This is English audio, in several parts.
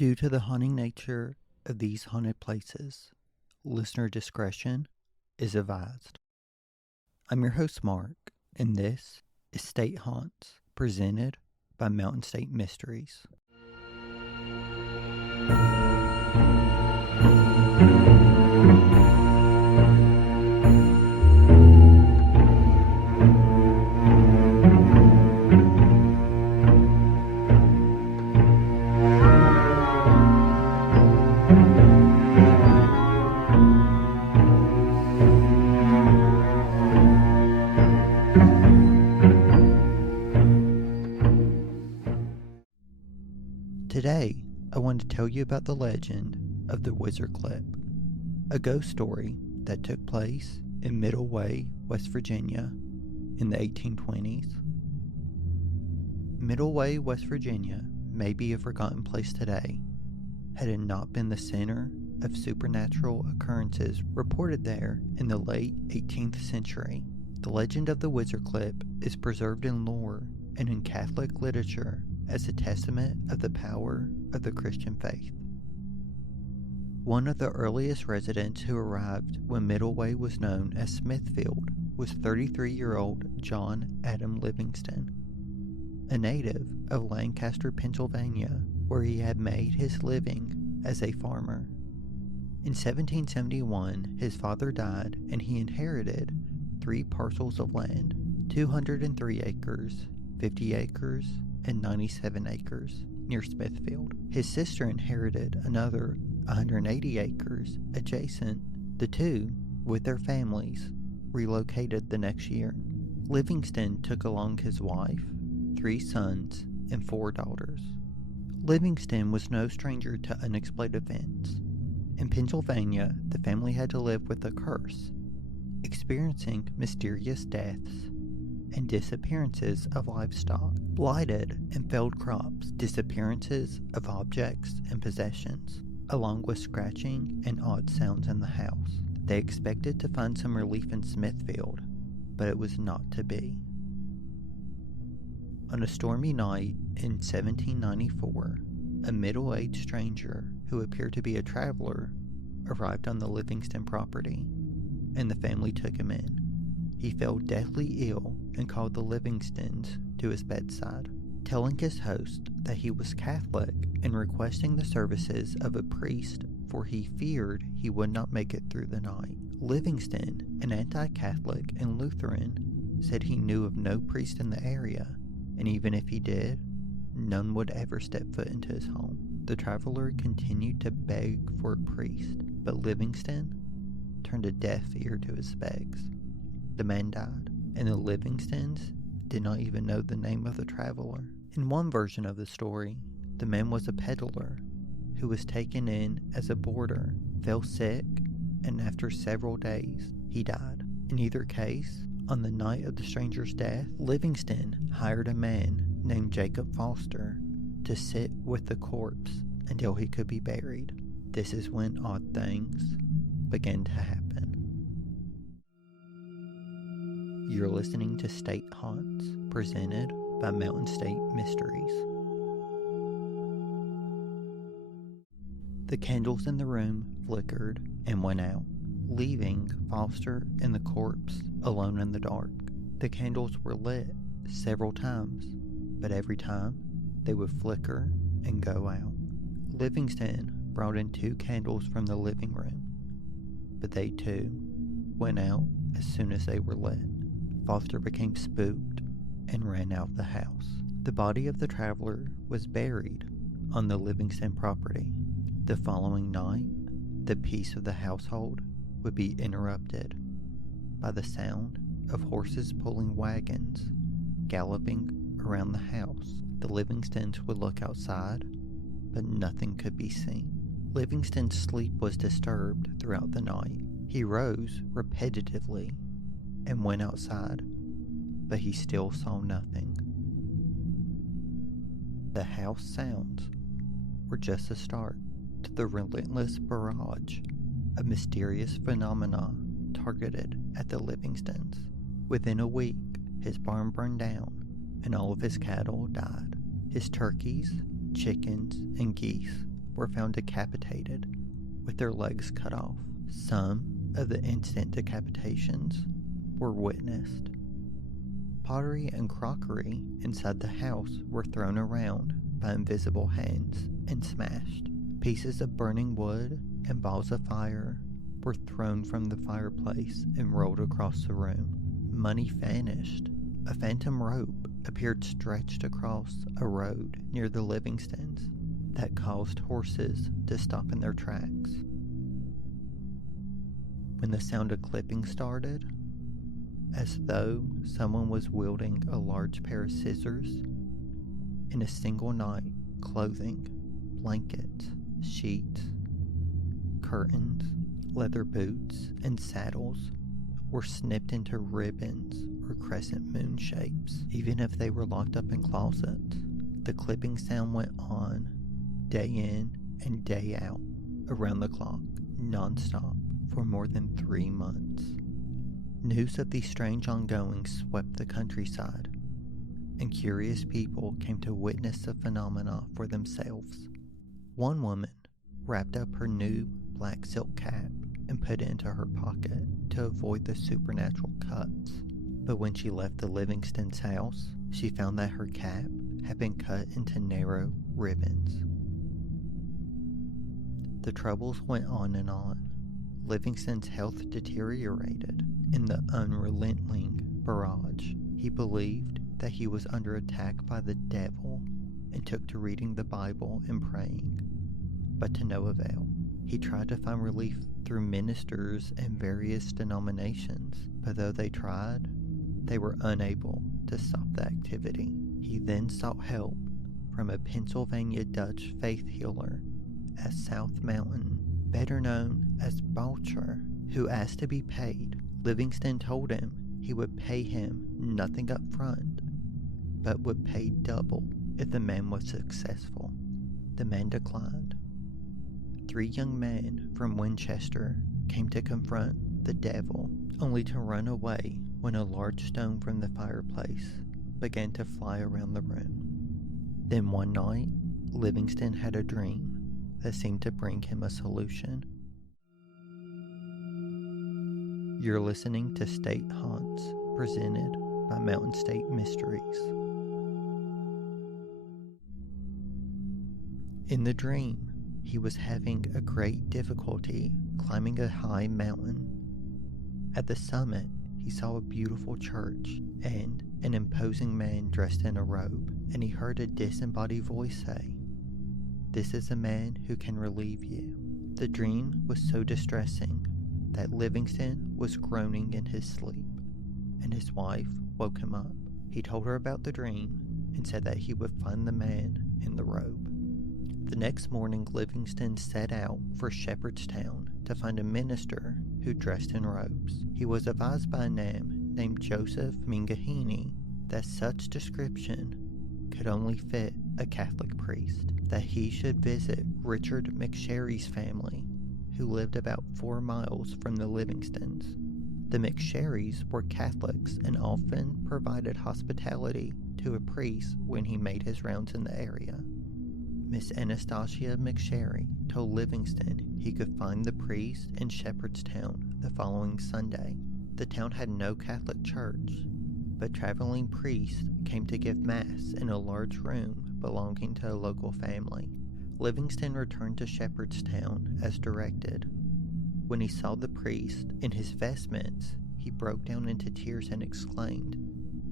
Due to the haunting nature of these haunted places, listener discretion is advised. I'm your host, Mark, and this is State Haunts, presented by Mountain State Mysteries. Today, I want to tell you about the legend of the Wizard Clip, a ghost story that took place in Middle Way, West Virginia in the 1820s. Middle Way, West Virginia may be a forgotten place today, had it not been the center of supernatural occurrences reported there in the late 18th century. The legend of the Wizard Clip is preserved in lore and in Catholic literature as a testament of the power of the Christian faith. One of the earliest residents who arrived when Middle Way was known as Smithfield was 33-year-old John Adam Livingston, a native of Lancaster, Pennsylvania, where he had made his living as a farmer. In 1771, his father died and he inherited 3 parcels of land, 203 acres, 50 acres, and 97 acres near Smithfield. His sister inherited another 180 acres adjacent. The two, with their families, relocated the next year. Livingston took along his wife, 3 sons, and 4 daughters. Livingston was no stranger to unexplained events. In Pennsylvania, the family had to live with a curse, experiencing mysterious deaths and disappearances of livestock, blighted and failed crops, disappearances of objects and possessions, along with scratching and odd sounds in the house. They expected to find some relief in Smithfield, but it was not to be. On a stormy night in 1794, a middle-aged stranger who appeared to be a traveler arrived on the Livingston property, and the family took him in. He fell deathly ill and called the Livingstons to his bedside, telling his host that he was Catholic and requesting the services of a priest, for he feared he would not make it through the night. Livingston, an anti-Catholic and Lutheran, said he knew of no priest in the area, and even if he did, none would ever step foot into his home. The traveler continued to beg for a priest, but Livingston turned a deaf ear to his begs. The man died, and the Livingstons did not even know the name of the traveler. In one version of the story, the man was a peddler who was taken in as a boarder, fell sick, and after several days, he died. In either case, on the night of the stranger's death, Livingston hired a man named Jacob Foster to sit with the corpse until he could be buried. This is when odd things began to happen. You're listening to State Haunts, presented by Mountain State Mysteries. The candles in the room flickered and went out, leaving Foster and the corpse alone in the dark. The candles were lit several times, but every time they would flicker and go out. Livingston brought in 2 candles from the living room, but they too went out as soon as they were lit. Foster became spooked and ran out of the house. The body of the traveler was buried on the Livingston property. The following night, the peace of the household would be interrupted by the sound of horses pulling wagons, galloping around the house. The Livingstons would look outside, but nothing could be seen. Livingston's sleep was disturbed throughout the night. He rose repetitively and went outside, but he still saw nothing. The house sounds were just a start to the relentless barrage of mysterious phenomena targeted at the Livingstons. Within a week, his barn burned down and all of his cattle died. His turkeys, chickens, and geese were found decapitated, with their legs cut off. Some of the instant decapitations were witnessed. Pottery and crockery inside the house were thrown around by invisible hands and smashed. Pieces of burning wood and balls of fire were thrown from the fireplace and rolled across the room. Money vanished. A phantom rope appeared stretched across a road near the Livingstons that caused horses to stop in their tracks. When the sound of clipping started, as though someone was wielding a large pair of scissors, in a single night, clothing, blankets, sheets, curtains, leather boots, and saddles were snipped into ribbons or crescent moon shapes. Even if they were locked up in closets, the clipping sound went on day in and day out, around the clock, non-stop, for more than 3 months. News of these strange ongoings swept the countryside, and curious people came to witness the phenomena for themselves. One woman wrapped up her new black silk cap and put it into her pocket to avoid the supernatural cuts. But when she left the Livingston's house, she found that her cap had been cut into narrow ribbons. The troubles went on and on. Livingston's health deteriorated in the unrelenting barrage. He believed that he was under attack by the devil and took to reading the Bible and praying, but to no avail. He tried to find relief through ministers and various denominations, but though they tried, they were unable to stop the activity. He then sought help from a Pennsylvania Dutch faith healer at South Mountain, better known as Boucher, who asked to be paid. Livingston told him he would pay him nothing up front, but would pay double if the man was successful. The man declined. 3 young men from Winchester came to confront the devil, only to run away when a large stone from the fireplace began to fly around the room. Then one night, Livingston had a dream that seemed to bring him a solution. You're listening to State Haunts, presented by Mountain State Mysteries. In the dream, he was having a great difficulty climbing a high mountain. At the summit, he saw a beautiful church and an imposing man dressed in a robe, and he heard a disembodied voice say, "This is a man who can relieve you." The dream was so distressing that Livingston was groaning in his sleep, and his wife woke him up. He told her about the dream and said that he would find the man in the robe. The next morning, Livingston set out for Shepherdstown to find a minister who dressed in robes. He was advised by a man named Joseph Mingahini that such description could only fit a Catholic priest, that he should visit Richard McSherry's family, who lived about 4 miles from the Livingstons. The McSherrys were Catholics and often provided hospitality to a priest when he made his rounds in the area. Miss Anastasia McSherry told Livingston he could find the priest in Shepherdstown the following Sunday. The town had no Catholic church, but traveling priests came to give mass in a large room belonging to a local family. Livingston returned to Shepherdstown as directed. When he saw the priest in his vestments, he broke down into tears and exclaimed,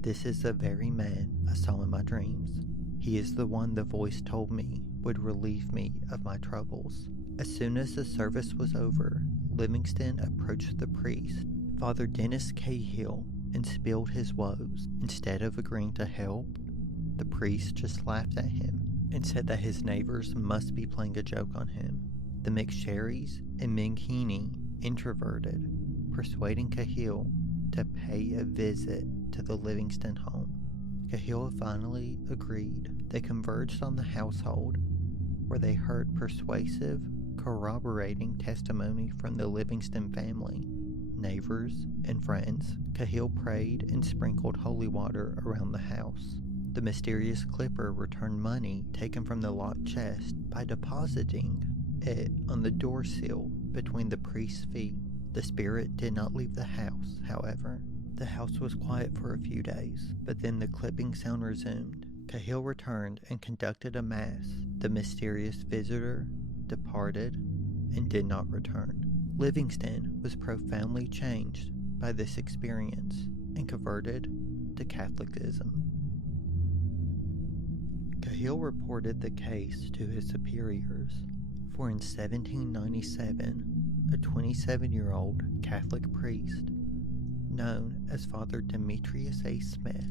"This is the very man I saw in my dreams. He is the one the voice told me would relieve me of my troubles." As soon as the service was over, Livingston approached the priest, Father Dennis Cahill, and spilled his woes. Instead of agreeing to help, the priest just laughed at him and said that his neighbors must be playing a joke on him. The McSherrys and Mingahini introverted, persuading Cahill to pay a visit to the Livingston home. Cahill finally agreed. They converged on the household, where they heard persuasive, corroborating testimony from the Livingston family, neighbors, and friends. Cahill prayed and sprinkled holy water around the house. The mysterious clipper returned money taken from the locked chest by depositing it on the door sill between the priest's feet. The spirit did not leave the house, however. The house was quiet for a few days, but then the clipping sound resumed. Cahill returned and conducted a mass. The mysterious visitor departed and did not return. Livingston was profoundly changed by this experience and converted to Catholicism. Cahill reported the case to his superiors, for in 1797, a 27-year-old Catholic priest known as Father Demetrius A. Smith,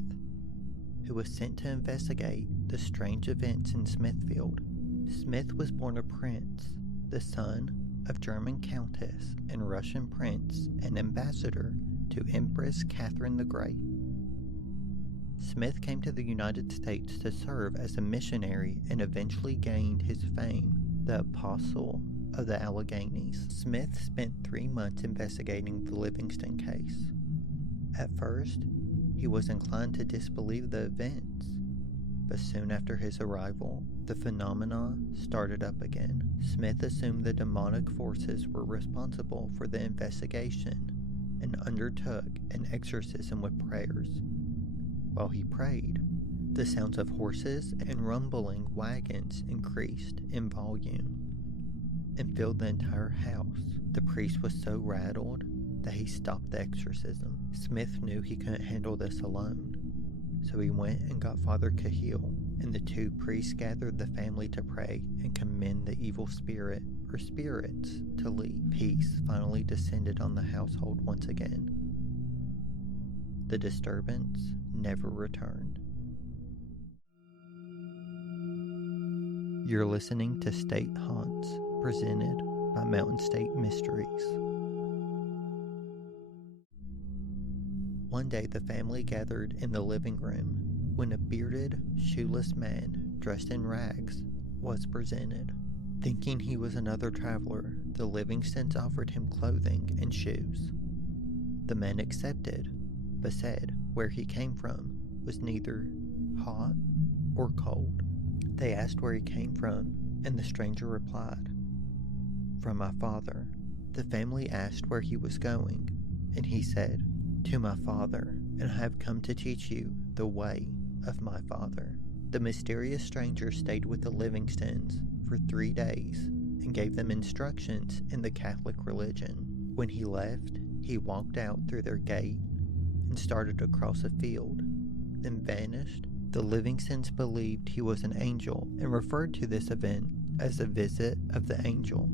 who was sent to investigate the strange events in Smithfield. Smith was born a prince, the son of German countess and Russian prince and ambassador to Empress Catherine the Great. Smith came to the United States to serve as a missionary and eventually gained his fame, the Apostle of the Alleghenies. Smith spent 3 months investigating the Livingston case. At first, he was inclined to disbelieve the events, but soon after his arrival, the phenomena started up again. Smith assumed the demonic forces were responsible for the investigation and undertook an exorcism with prayers. While he prayed, the sounds of horses and rumbling wagons increased in volume and filled the entire house. The priest was so rattled that he stopped the exorcism. Smith knew he couldn't handle this alone, so he went and got Father Cahill, and the two priests gathered the family to pray and commend the evil spirit or spirits to leave. Peace finally descended on the household once again. The disturbance never returned. You're listening to State Haunts, presented by Mountain State Mysteries. One day the family gathered in the living room when a bearded, shoeless man dressed in rags was presented. Thinking he was another traveler, the Livingstons offered him clothing and shoes. The man accepted, but said where he came from was neither hot or cold. They asked where he came from, and the stranger replied, "From my father." The family asked where he was going, and he said, "To my father, and I have come to teach you the way of my father." The mysterious stranger stayed with the Livingstons for 3 days and gave them instructions in the Catholic religion. When he left, he walked out through their gate and started across a field, then vanished. The Livingstons believed he was an angel and referred to this event as the visit of the angel.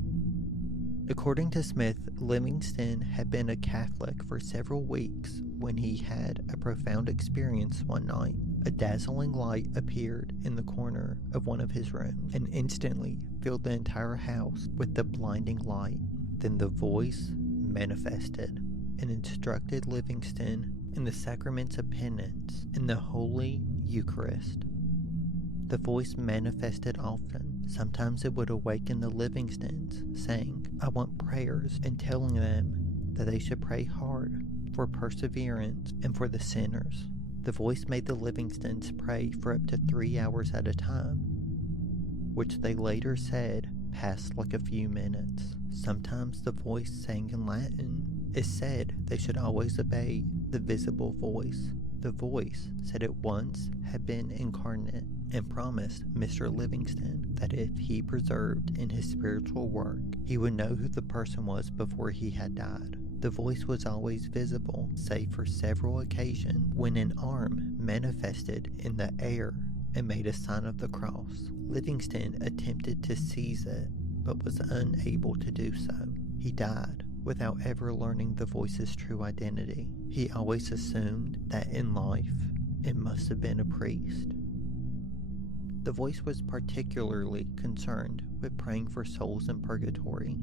According to Smith, Livingston had been a Catholic for several weeks when he had a profound experience one night. A dazzling light appeared in the corner of one of his rooms and instantly filled the entire house with the blinding light. Then the voice manifested and instructed Livingston in the sacraments of penance and the Holy Eucharist. The voice manifested often. Sometimes it would awaken the Livingstons, saying, "I want prayers," and telling them that they should pray hard for perseverance and for the sinners. The voice made the Livingstons pray for up to 3 hours at a time, which they later said passed like a few minutes. Sometimes the voice sang in Latin. It said they should always obey the visible voice. The voice said it once had been incarnate and promised Mr. Livingston that if he persevered in his spiritual work, he would know who the person was before he had died. The voice was always visible, save for several occasions when an arm manifested in the air and made a sign of the cross. Livingston attempted to seize it, but was unable to do so. He died without ever learning the voice's true identity. He always assumed that in life, it must have been a priest. The voice was particularly concerned with praying for souls in purgatory.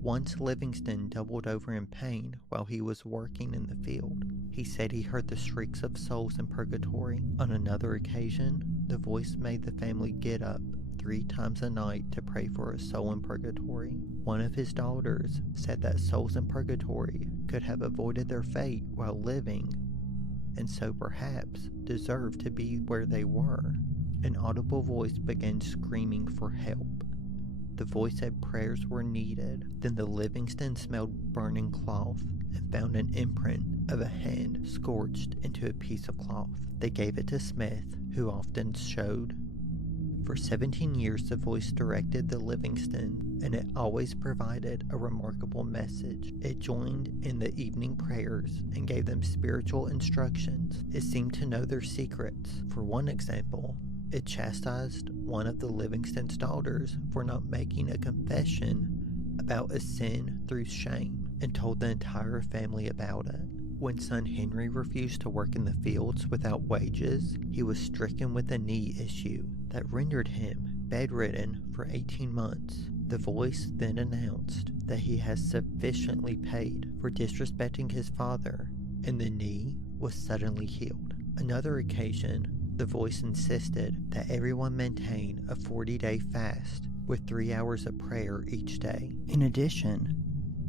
Once Livingston doubled over in pain while he was working in the field. He said he heard the shrieks of souls in purgatory. On another occasion, the voice made the family get up 3 times a night to pray for a soul in purgatory. One of his daughters said that souls in purgatory could have avoided their fate while living and so perhaps deserved to be where they were. An audible voice began screaming for help. The voice said prayers were needed. Then the Livingston smelled burning cloth and found an imprint of a hand scorched into a piece of cloth. They gave it to Smith, who often showed. For 17 years, the voice directed the Livingston, and it always provided a remarkable message. It joined in the evening prayers and gave them spiritual instructions. It seemed to know their secrets. For one example, it chastised one of the Livingston's daughters for not making a confession about a sin through shame and told the entire family about it. When son Henry refused to work in the fields without wages, he was stricken with a knee issue that rendered him bedridden for 18 months. The voice then announced that he has sufficiently paid for disrespecting his father, and the knee was suddenly healed. Another occasion, the voice insisted that everyone maintain a 40-day fast with 3 hours of prayer each day. In addition,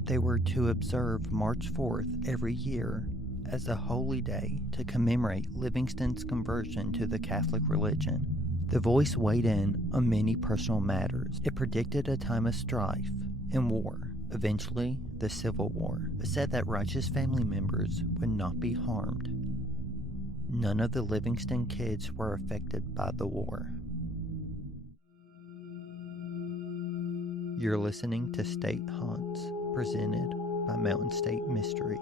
they were to observe March 4th every year as a holy day to commemorate Livingston's conversion to the Catholic religion. The voice weighed in on many personal matters. It predicted a time of strife and war, eventually the Civil War. It said that righteous family members would not be harmed. None of the Livingston kids were affected by the war. You're listening to State Haunts, presented by Mountain State Mysteries.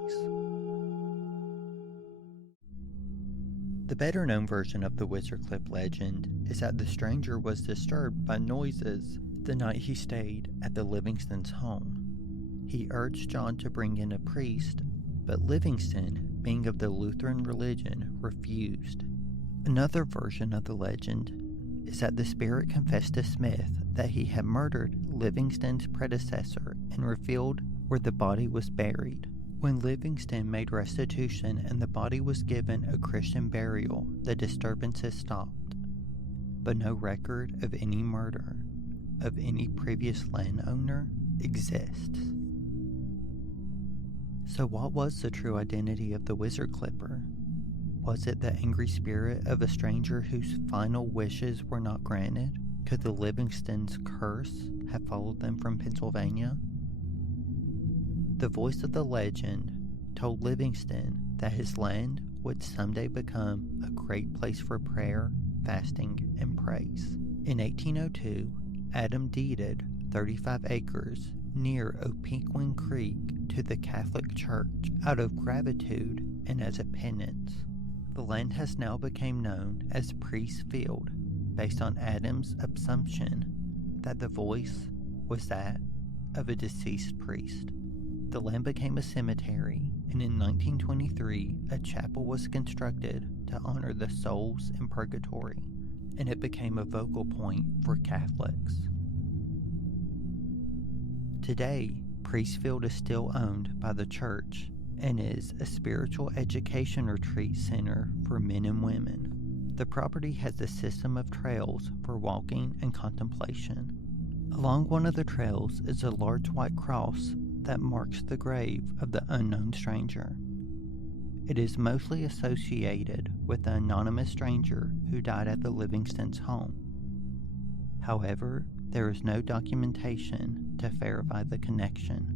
The better known version of the Wizard Clip legend is that the stranger was disturbed by noises the night he stayed at the Livingston's home. He urged John to bring in a priest, but Livingston, being of the Lutheran religion, refused. Another version of the legend is that the spirit confessed to Smith that he had murdered Livingston's predecessor and revealed where the body was buried. When Livingston made restitution and the body was given a Christian burial, the disturbances stopped, but no record of any murder of any previous landowner exists. So what was the true identity of the Wizard Clipper? Was it the angry spirit of a stranger whose final wishes were not granted? Could the Livingston's curse have followed them from Pennsylvania? The voice of the legend told Livingston that his land would someday become a great place for prayer, fasting, and praise. In 1802, Adam deeded 35 acres near Opequon Creek to the Catholic Church out of gratitude and as a penance. The land has now become known as Priest's Field, based on Adam's assumption that the voice was that of a deceased priest. The land became a cemetery, and in 1923, a chapel was constructed to honor the souls in purgatory, and it became a focal point for Catholics. Today, Priestfield is still owned by the church and is a spiritual education retreat center for men and women. The property has a system of trails for walking and contemplation. Along one of the trails is a large white cross that marks the grave of the unknown stranger. It is mostly associated with the anonymous stranger who died at the Livingston's home. However, there is no documentation to verify the connection.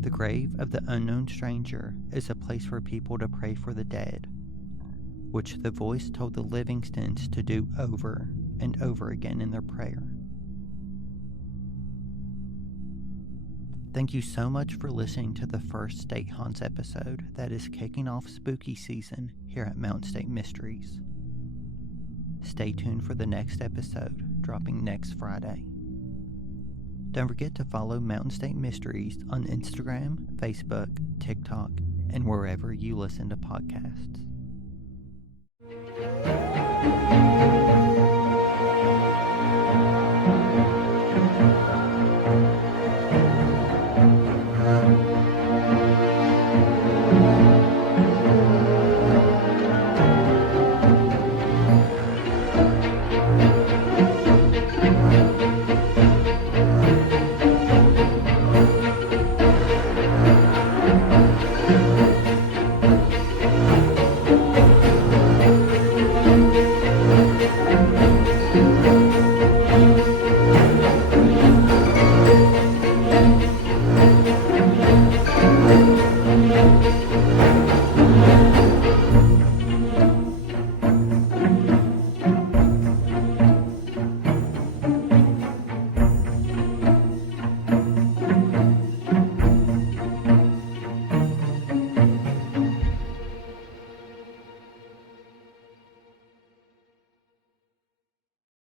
The grave of the unknown stranger is a place for people to pray for the dead, which the voice told the Livingstons to do over and over again in their prayer. Thank you so much for listening to the first State Haunts episode that is kicking off spooky season here at Mountain State Mysteries. Stay tuned for the next episode, dropping next Friday. Don't forget to follow Mountain State Mysteries on Instagram, Facebook, TikTok, and wherever you listen to podcasts.